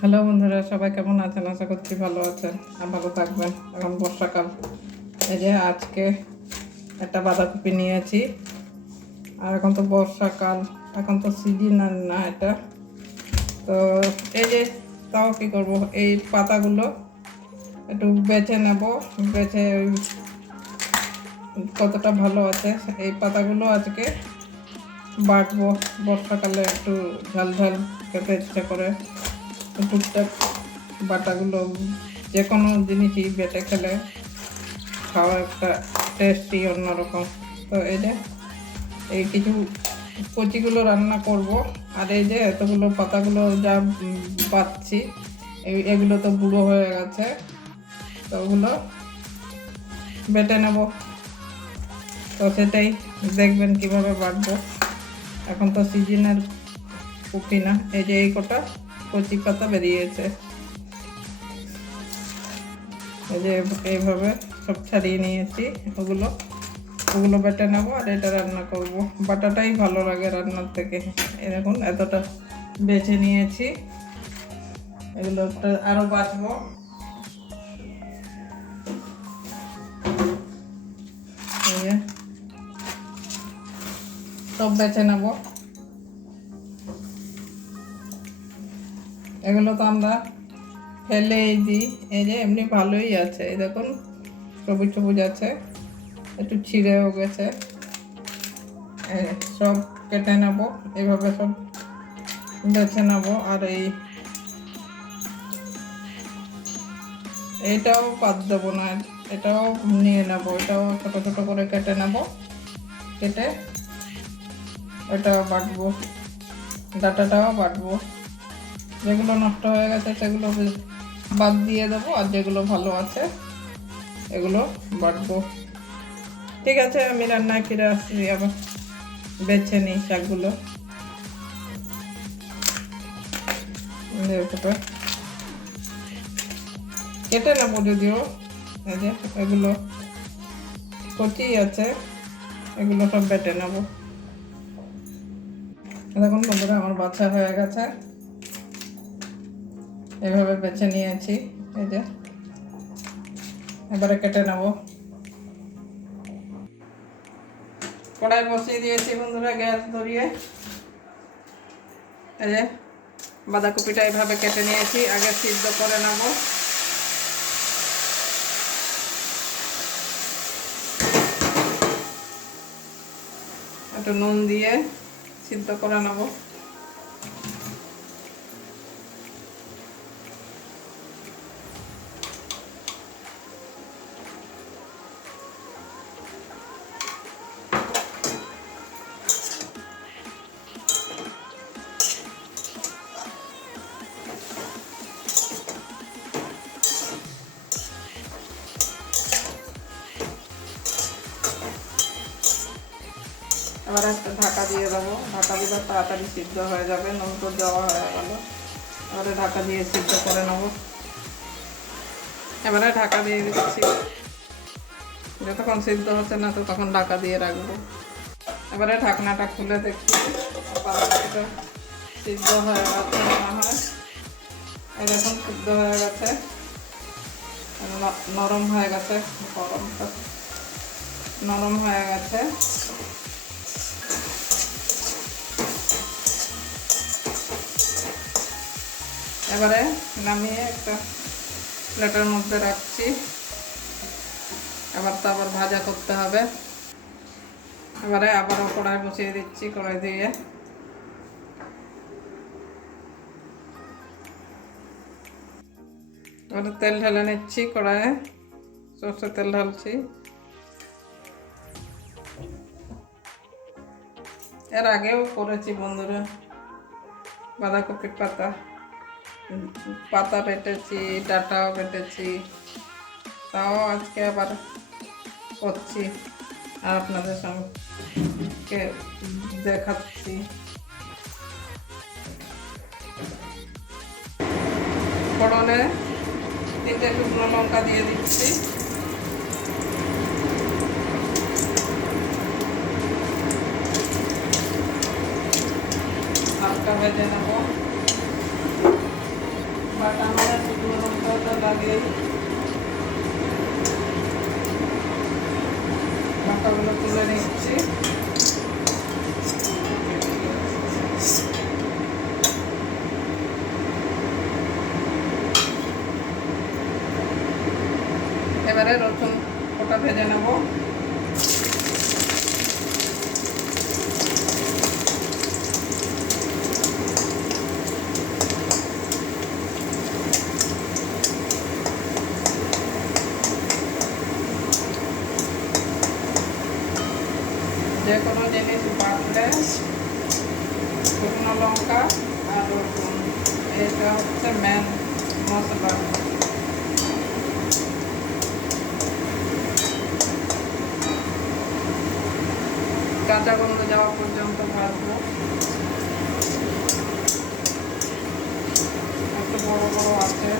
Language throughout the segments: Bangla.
হ্যালো বন্ধুরা, সবাই কেমন আছেন? আশা করছি ভালো আছেন আর ভালো থাকবেন এখন বর্ষাকাল। এই যে আজকে একটা বাঁধাকপি নিয়েছি আর এখন তো বর্ষাকাল, এখন তো সিজন আর না এটা। তো এই যে তাও কী করব? এই পাতাগুলো একটু বেছে নেব, বেছে কতটা ভালো আছে। এই পাতাগুলো আজকে বাটবো, বর্ষাকালে একটু ঝাল ঝাল খেতে ইচ্ছে করে। টুকটাক বাটাগুলো যে কোনো জিনিসই বেটে খেলে খাওয়া একটা টেস্টি অন্যরকম। তো এই যে, এই কিছু কচিগুলো রান্না করব, আর এই যে এতগুলো পাতাগুলো যা পাচ্ছি এগুলো তো বুড়ো হয়ে গেছে, তো ওগুলো বেটে নেব। তো সেটাই দেখবেন কীভাবে বাটবো। এখন তো সিজনের কপি না এই যে এই কটা। কচি পাতা বেরিয়েছে। এই যে এইভাবে সব ছাড়িয়ে নিয়েছি ওগুলো। ওগুলো বেটে নেব আর এটা রান্না করব। বাটাটাই ভালো লাগে রান্নার থেকে। এরকম এতটা বেছে নিয়েছি। এগুলো আরও যে। সব বেছে নেব। এগুলো তো আমরা ফেলেই দিই। এই যে এমনি ভালোই আছে। এই দেখুন, সবুজ সবুজ আছে। একটু ছিঁড়েও গেছে। সব কেটে নেব। এভাবে সব বেছে নেব। আর এই এটাও বাদ দেবো না। এটাও নিয়ে নেব। এটাও ছোটো ছোটো করে কেটে নেব। কেটে এটা বাটবো। ডাটাটাও বাটবো। যেগুলো নষ্ট হয়ে গেছে সেগুলো বাদ দিয়ে দেবো, আর যেগুলো ভালো আছে, এগুলো বাটবো। ঠিক আছে, আমি রান্নায় ফিরে আসছি, আবার বেছে নিই শাকগুলো। কেটে নেব যদিও এগুলো কচি আছে, এগুলো সব বেটে নেব। দেখুন বন্ধুরা, আমার বাচ্চা হয়ে গেছে। এভাবে বেছে নিয়েছি, এই যে। এবারে কেটে নেব। কড়াই বসিয়ে দিয়েছি বন্ধুরা গ্যাস ধরিয়ে। এই যে বাঁধাকপিটা এভাবে কেটে নিয়েছি, আগে সিদ্ধ করে নেব। একটু নুন দিয়ে সিদ্ধ করে নেব। এবার একটা ঢাকা দিয়ে দেবো। ঢাকা দিলে তাড়াতাড়ি সিদ্ধ হয়ে যাবে নুন তো দেওয়া হয়ে গেল। এবারে ঢাকা দিয়ে সিদ্ধ করে নেব। এবারে ঢাকা দিয়ে দিচ্ছি। যতক্ষণ সিদ্ধ হচ্ছে না তো তখন ঢাকা দিয়ে রাখব। এবারে ঢাকনাটা খুলে দেখছি সিদ্ধ হয়ে গেছে মনে হয়। এরকম সিদ্ধ হয়ে গেছে। নরম হয়ে গেছে গরমটা। নরম হয়ে গেছে। এবারে নামিয়ে একটা প্লেটের মধ্যে রাখছি। এবার তো আবার ভাজা করতে হবে। এবারে আবারও কড়াই বসিয়ে দিচ্ছি, কড়াই দিয়ে। এবারে তেল ঢেলে নিচ্ছি কড়াইয়ে। সর্ষে তেল ঢালছি। এর আগেও করেছি বন্ধুরা, বাঁধাকপির পাতা। পাতা বেটেছি, ডাটাও বেটেছি। তাও আজকে আবার করছি আর আপনাদের সঙ্গে দেখাচ্ছি। ফোড়নে তিনটে শুকনো লঙ্কা দিয়ে দিচ্ছি। হালকা ভেজে নেব। বাটা মানে শুকনো লঙ্কাটা লাগিয়ে বাটাগুলো তুলে নিচ্ছি এবারে রসুন ওটা ভেজে নেব যে কোনো জিনিস বাটলে শুকনো লঙ্কা আর রসুন। এটা হচ্ছে মেন মশলা। কাঁচা গন্ধ যাওয়া পর্যন্ত ভাজবো। একটু বড় বড় আছে।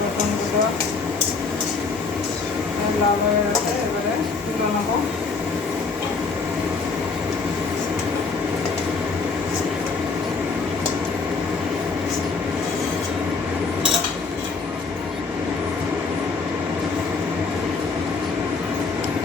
রসুনগুলো লাল হয়ে গেছে, এবারে তুলে নেব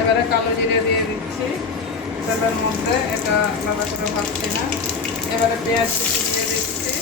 এবারে কালো জিরে দিয়ে দিচ্ছি তেলের মধ্যে এটা আলাদা করে ভাজছি না এবারে পেঁয়াজ কুচি দিয়ে দিচ্ছি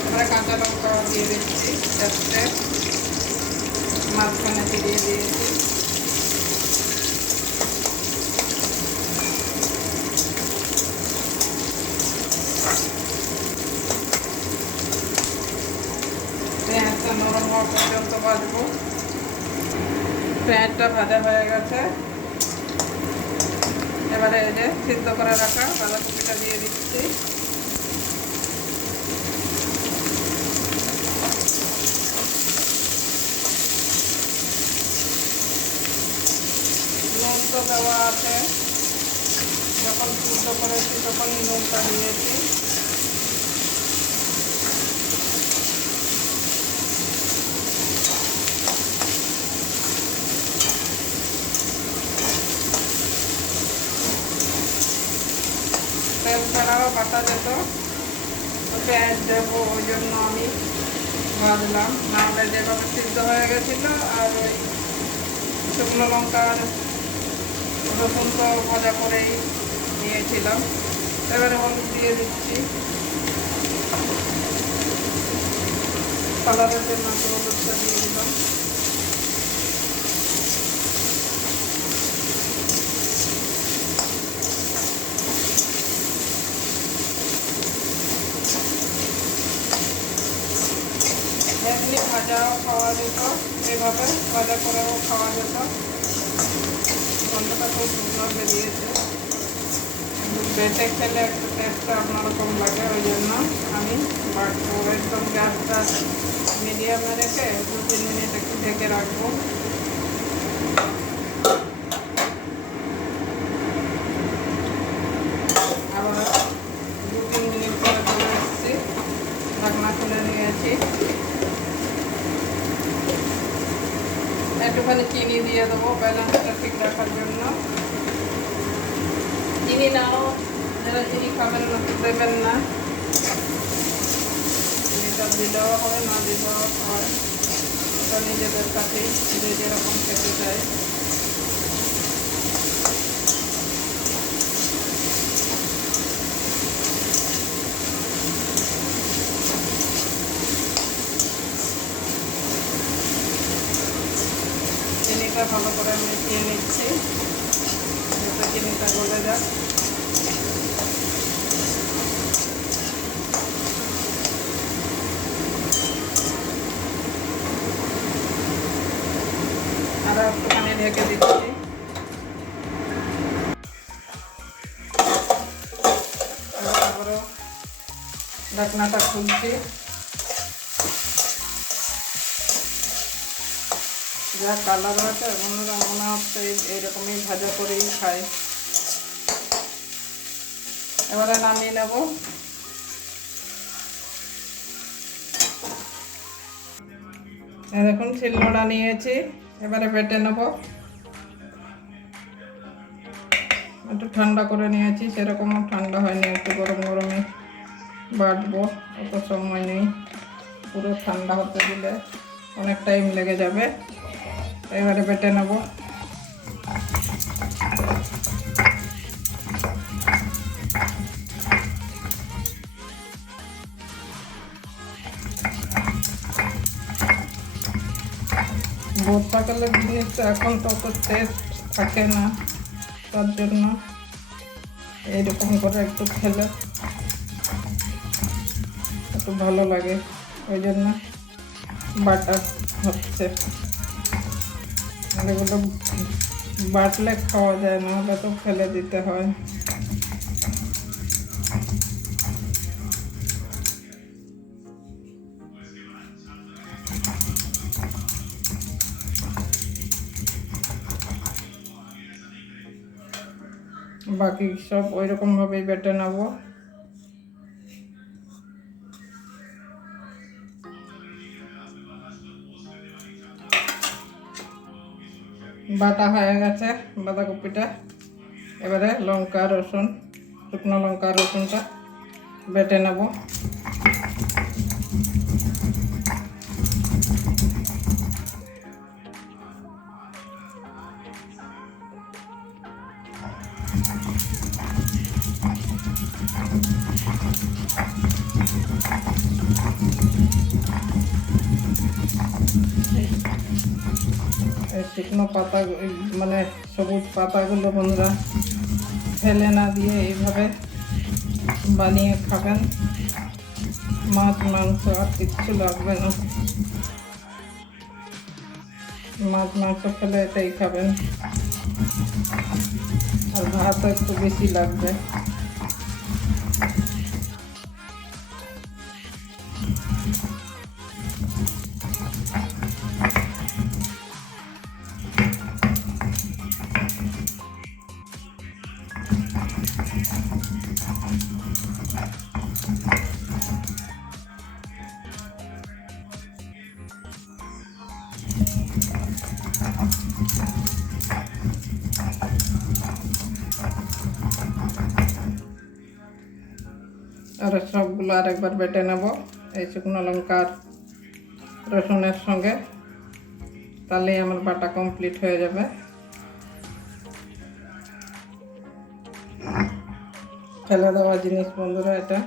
এবারে কাঁচা লঙ্কা দিয়ে দিচ্ছি চারটে মাঝখানে দিয়ে দিয়েছি পেঁয়াজটা নরম হওয়া পর্যন্ত ভাজবো পেঁয়াজটা ভাজা হয়ে গেছে এবারে এই যে সিদ্ধ করে রাখা বাঁধাকপিটা দিয়ে দিচ্ছি। নুন তো দেওয়া আছে। যখন সিদ্ধ করেছি তখনই নুনটা দিয়েছি তেল ছাড়াও তো পেঁয়াজ দেবো ওই জন্য আমি ভাজলাম। নাহলে যেভাবে সিদ্ধ হয়ে গেছিল আর ওই শুকনো লঙ্কা আর রসুন তো ভাজা করেই নিয়েছিলাম। এবারে হলুদ দিয়ে দিচ্ছি। কালারের জন্য হলুদটা দিয়ে দিলাম এমনি ভাজাও খাওয়া যেত, এভাবে ভাজা করেও খাওয়া যেত। গন্ধটা খুব সুন্দর বেরিয়েছে। বেটে খেলে একটু টেস্টটা অন্যরকম লাগে, ওই জন্য আমি একদম গ্যাসটা মিডিয়ামে রেখে দু তিন মিনিট একটু ঢেকে রাখব আবার দু তিন মিনিট পরে চলে এসেছি ঢাকনা খুলে নিয়েছি একটুখানি চিনি দিয়ে দেবো ব্যালেন্সটা ঠিক রাখার জন্য চিনি নাও যারা চিনি খাবেন না তো দেবেন না। এটা দিলেও হবে না দিলেও হয়। নিজেদের কাছেই যে যেরকম খেতে চায় চিনিটা ভালো করে মিশিয়ে নিচ্ছি যাতে চিনিটা গলে যাক আর একটুখানি ঢেকে দিচ্ছি ঢাকনাটা খুলছি। যা কালার হয়েছে বন্ধুরা মনে হচ্ছে এই- এইরকমই ভাজা করেই খাই। এবারে নামিয়ে নেব। দেখুন, শিলনোড়া নিয়েছি। এবারে বেটে নেব। একটু ঠান্ডা করে নিয়েছি, সেরকমও ঠান্ডা হয়নি, একটু গরম গরমে বাটবো অত সময় নেই। পুরো ঠান্ডা হতে দিলে অনেক টাইম লেগে যাবে। এবারে বেটে নেব। বর্ষাকালের জিনিসটা এখন তো অত টেস্ট থাকে না। তার জন্য এইরকম করে একটু খেলে। একটু ভালো লাগে, ওই জন্য বাটার হচ্ছে। এগুলো বাটলে খাওয়া যায় না হলে তো ফেলে দিতে হয়। বাকি সব ওই রকমভাবেই বেটে নেব। বাটা হয়ে গেছে বাঁধাকপিটা। এবারে লঙ্কা রসুন, শুকনো লঙ্কা রসুনটা বেটে নেব। শুকনো পাতা মানে সবুজ পাতাগুলো বন্ধুরা ফেলে না দিয়ে এইভাবে বানিয়ে খাবেন। মাছ, মাংস আর কিচ্ছু লাগবে না। মাছ, মাংস খেলে এটাই খাবেন। আর ভাত একটু বেশি লাগবে। আর সবগুলো আরেকবার বেটে নেব। এই শুকনো লঙ্কার রসুনের সঙ্গে। তাহলেই আমার বাটা কমপ্লিট হয়ে যাবে। ফেলে দেওয়া জিনিস বন্ধুরা এটা।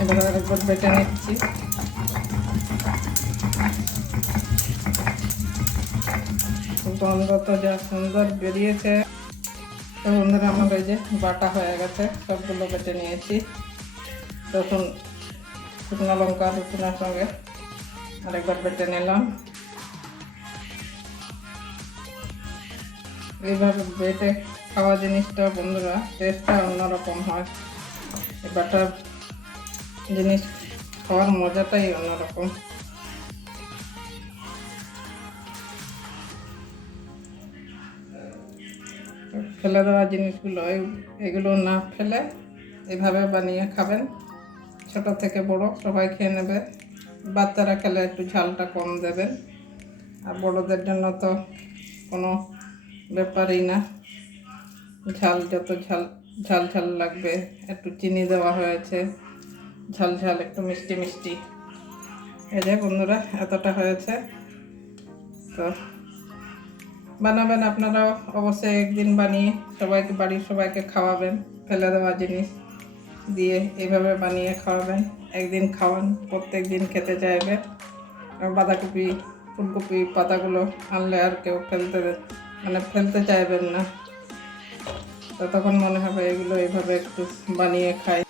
এবার আরেকবার বেটে নিচ্ছি। গন্ধটা যা সুন্দর বেরিয়েছে। তো বন্ধুরা এই যে বাটা হয়ে গেছে, সবগুলো বেটে নিয়েছি। রসুন, শুকনো লঙ্কা, রসুনের সঙ্গে আরেকবার বেটে নিলাম। এইভাবে বেটে খাওয়া জিনিসটা, বন্ধুরা টেস্টটা অন্যরকম হয়। বাটার জিনিস খাওয়ার মজাটাই অন্যরকম। ফেলে দেওয়া জিনিসগুলো এগুলো না ফেলে এভাবে বানিয়ে খাবেন। ছোট থেকে বড়, সবাই খেয়ে নেবে। বাচ্চারা খেলে একটু ঝালটা কম দেবেন। আর বড়দের জন্য তো কোনো ব্যাপারই না। ঝাল যত ঝাল ঝাল ঝাল লাগবে, একটু চিনি দেওয়া হয়েছে। ঝাল ঝাল, একটু মিষ্টি মিষ্টি। এই যে বন্ধুরা, এতটা হয়েছে। তো বানাবেন আপনারাও। অবশ্যই একদিন বানিয়ে সবাইকে, বাড়ির সবাইকে খাওয়াবেন, ফেলে দেওয়া জিনিস দিয়ে এইভাবে বানিয়ে খাওয়াবেন। একদিন খাওয়ান, প্রত্যেক দিন খেতে চাইবে। বাঁধাকপি, ফুলকপি পাতাগুলো আনলে আর কেউ ফেলতে মানে ফেলতে চাইবেন না। তো তখন মনে হবে এগুলো এইভাবে একটু বানিয়ে খাই।